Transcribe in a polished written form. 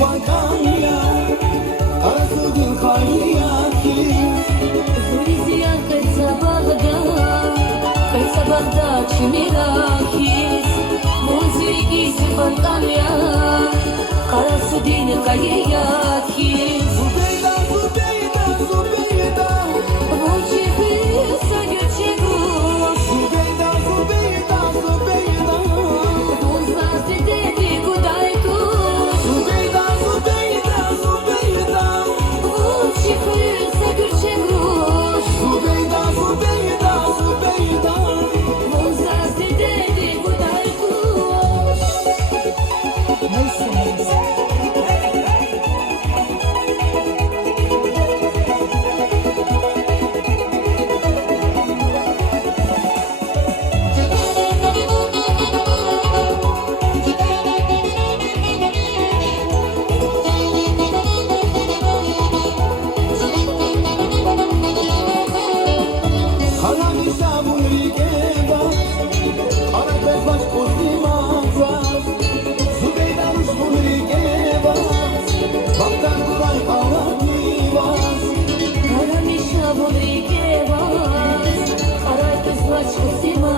Balkanya, Karasudin Kayaki, Zuriziya Kaysa Bagda Çimirakis, Muziki Balkanya, Karasudin Kayaki. Zubeyda, Zubeyda, Zubeyda, Vujihisa Göçegus, Zubeyda, Zubeyda, Zubeyda, Uzazde Dedi Gudaykuş, Zubeyda, Zubeyda, Zubeyda, Vujihisa Göçegus, Zubeyda, Zubeyda, Zubeyda. Uzazde Dedi Gudaykuş. Neyse neyse. Kanadisa Bunrikeva, Arapesmas Kozimazas, Zubeyda Bunrikeva, Baktan Kuray Aladivas, Karamişa Bodrikevas, Karakız Vaçkısima